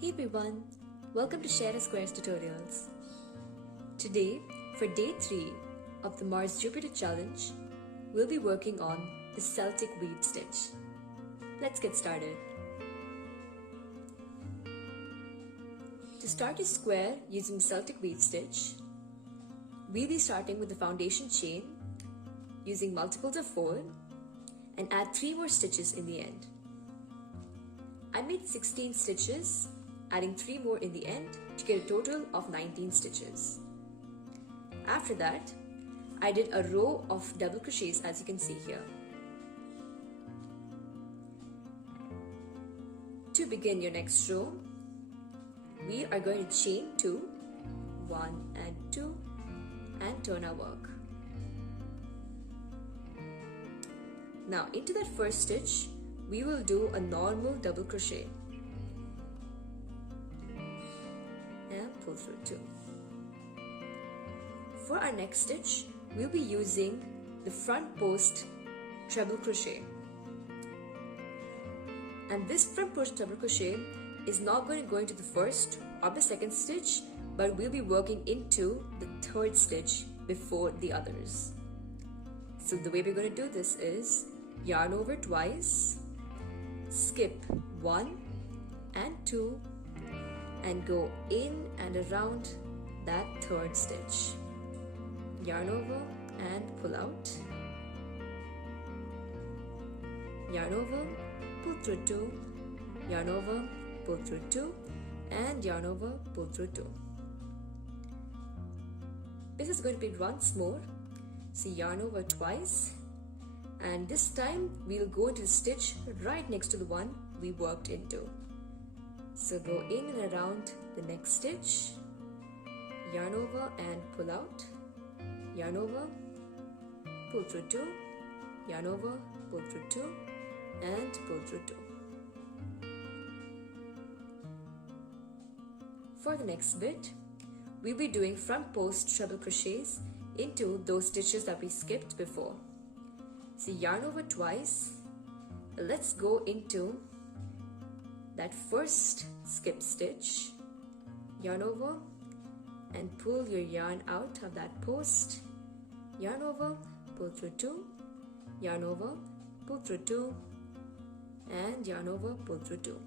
Hey everyone, welcome to Share a Squares tutorials. Today, for day 3 of the Mars-Jupiter challenge, we'll be working on the Celtic weave stitch. Let's get started. To start a square using Celtic weave stitch, we'll be starting with the foundation chain using multiples of 4 and add 3 more stitches in the end. I made 16 stitches, adding 3 more in the end to get a total of 19 stitches. After that, I did a row of double crochets as you can see here. To begin your next row, we are going to chain 2, 1 and 2 and turn our work. Now into that first stitch, we will do a normal double crochet and pull through 2. For our next stitch, we'll be using the front post treble crochet. And this front post treble crochet is not going to go into the first or the second stitch, but we'll be working into the third stitch before the others. So the way we're going to do this is yarn over twice, skip 1 and 2 and go in and around that third stitch. Yarn over and pull out. Yarn over, pull through 2, yarn over, pull through 2 and yarn over, pull through 2. This is going to be once more. So yarn over twice, and this time we'll go into the stitch right next to the one we worked into. So go in and around the next stitch, yarn over and pull out, yarn over, pull through 2, yarn over, pull through 2 and pull through 2. For the next bit, we'll be doing front post treble crochets into those stitches that we skipped before. So yarn over twice. Let's go into that first skip stitch, yarn over and pull your yarn out of that post, yarn over, pull through 2, yarn over, pull through 2 and yarn over, pull through 2.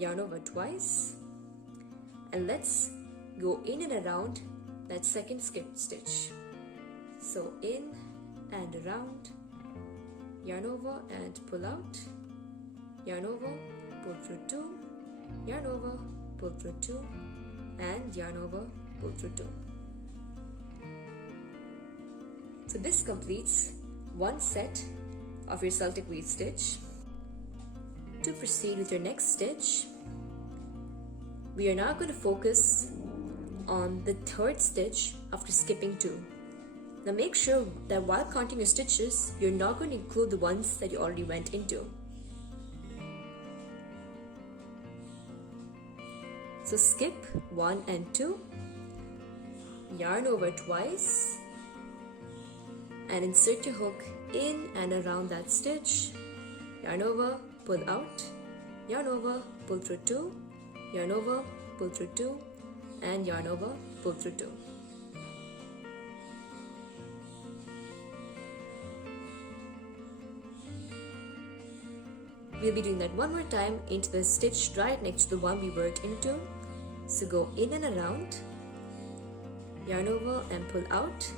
Yarn over twice, and let's go in and around that second skip stitch. So in and around, yarn over and pull out, yarn over, pull through 2, yarn over, pull through 2 and yarn over, pull through 2. So this completes one set of your Celtic weave stitch. To proceed with your next stitch, we are now going to focus on the third stitch after skipping 2. Now make sure that while counting your stitches, you're not going to include the ones that you already went into. So skip 1 and 2, yarn over twice and insert your hook in and around that stitch, yarn over, pull out, yarn over, pull through 2, yarn over, pull through 2 and yarn over, pull through 2. We'll be doing that one more time into the stitch right next to the one we worked into. So go in and around, yarn over and pull out,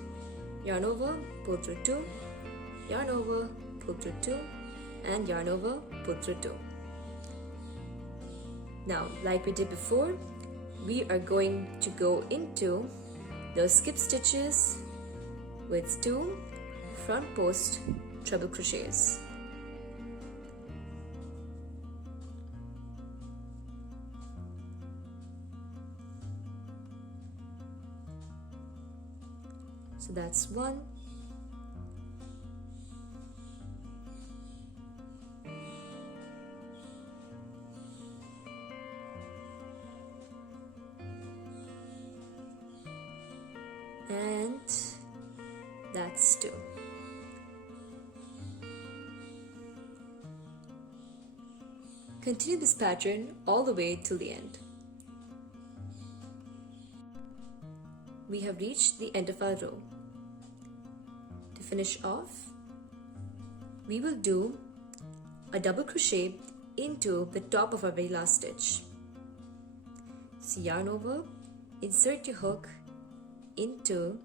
yarn over, pull through 2, yarn over, pull through 2 and yarn over, pull through 2. Now, like we did before, we are going to go into those skip stitches with 2 front post treble crochets. So that's 1, and that's 2. Continue this pattern all the way till the end. We have reached the end of our row. To finish off, we will do a double crochet into the top of our very last stitch. So yarn over, insert your hook into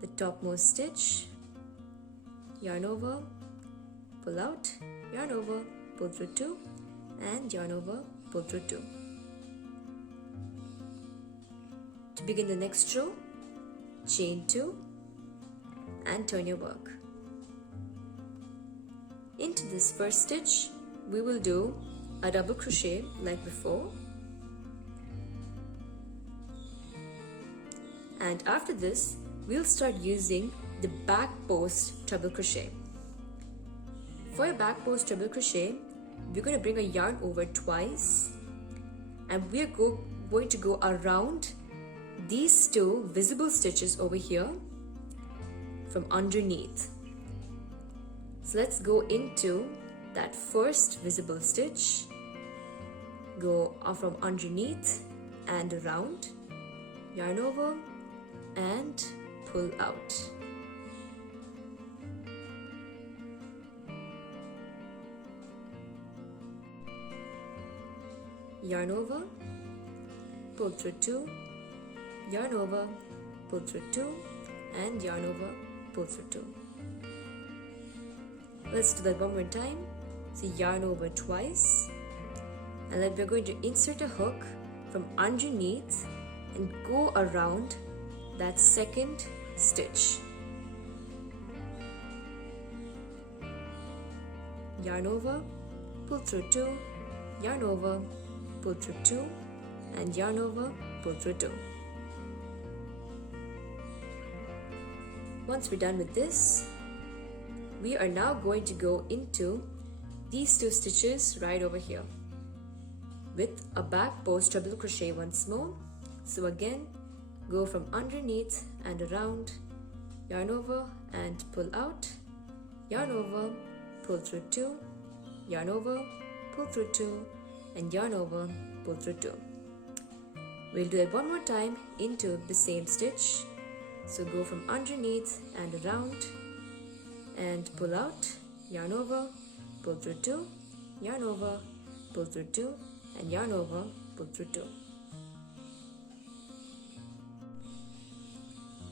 the topmost stitch, yarn over, pull out, yarn over, pull through 2, and yarn over, pull through 2. To begin the next row, chain 2 and turn your work. Into this first stitch, we will do a double crochet like before, and after this we'll start using the back post treble crochet. For a back post treble crochet, we're going to bring a yarn over twice, and we're going to go around these 2 visible stitches over here from underneath. So let's go into that first visible stitch, go from underneath and around, yarn over and pull out. Yarn over, pull through 2, yarn over, pull through 2, and yarn over, pull through 2. Let's do that one more time. So yarn over twice, and then we're going to insert a hook from underneath and go around that second stitch. Yarn over, pull through 2, yarn over, pull through 2, and yarn over, pull through 2. Once we're done with this, we are now going to go into these 2 stitches right over here with a back post treble crochet once more. So again, go from underneath and around, yarn over and pull out, yarn over, pull through 2, yarn over, pull through 2, and yarn over, pull through 2. We'll do it one more time into the same stitch. So go from underneath and around and pull out, yarn over, pull through 2, yarn over, pull through 2, and yarn over, pull through 2.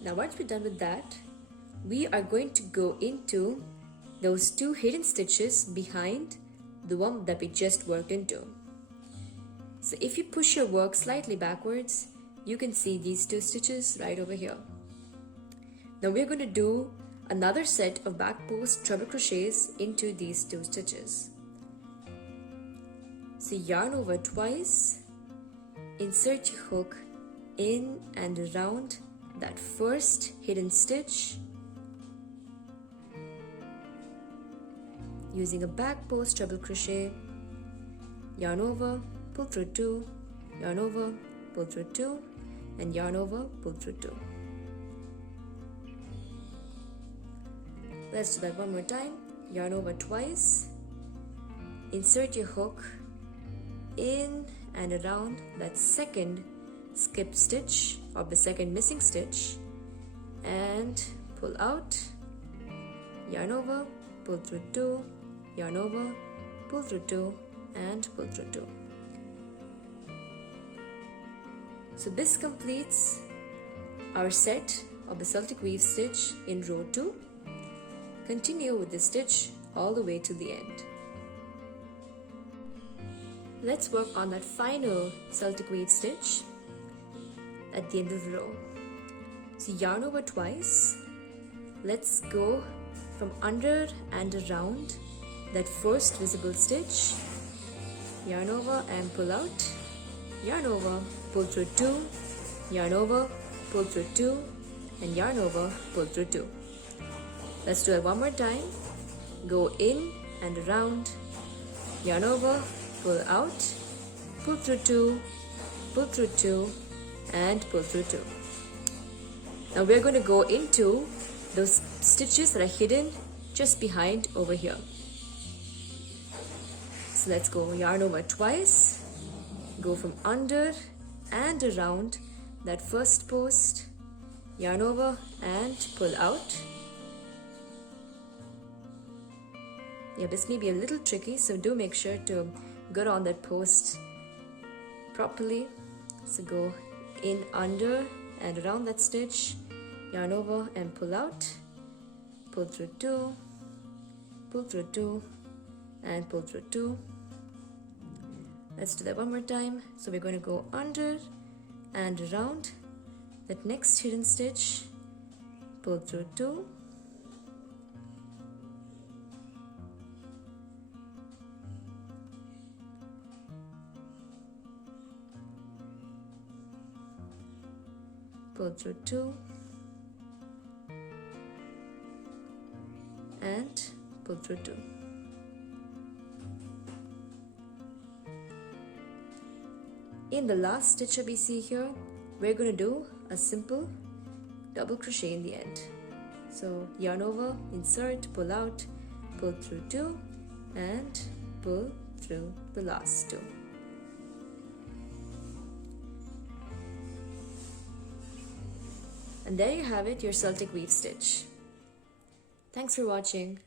Now once we're done with that, we are going to go into those 2 hidden stitches behind the one that we just worked into. So if you push your work slightly backwards, you can see these 2 stitches right over here. Now we're going to do another set of back post treble crochets into these 2 stitches. So yarn over twice, insert your hook in and around that first hidden stitch using a back post treble crochet, yarn over, pull through 2, yarn over, pull through 2, and yarn over, pull through 2. Let's do that one more time. Yarn over twice, insert your hook in and around that second skip stitch or the second missing stitch, and pull out, yarn over, pull through 2, yarn over, pull through 2, and pull through 2. So this completes our set of the Celtic weave stitch in row 2. Continue with this stitch all the way to the end. Let's work on that final Celtic weave stitch at the end of the row. So yarn over twice. Let's go from under and around that first visible stitch, yarn over and pull out, yarn over, pull through 2, yarn over, pull through 2, and yarn over, pull through 2. Let's do it one more time. Go in and around, yarn over, pull out, pull through 2, pull through 2, and pull through 2. Now we're going to go into those stitches that are hidden just behind over here. So let's go yarn over twice, go from under and around that first post, yarn over and pull out. Yeah, this may be a little tricky, so do make sure to get on that post properly. So go in under and around that stitch, yarn over and pull out, pull through 2, pull through 2 and pull through 2. Let's do that one more time. So we're going to go under and around that next hidden stitch, pull through 2, pull through 2 and pull through 2. In the last stitch that we see here, we're going to do a simple double crochet in the end. So yarn over, insert, pull out, pull through 2 and pull through the last 2. And there you have it, your Celtic weave stitch. Thanks for watching.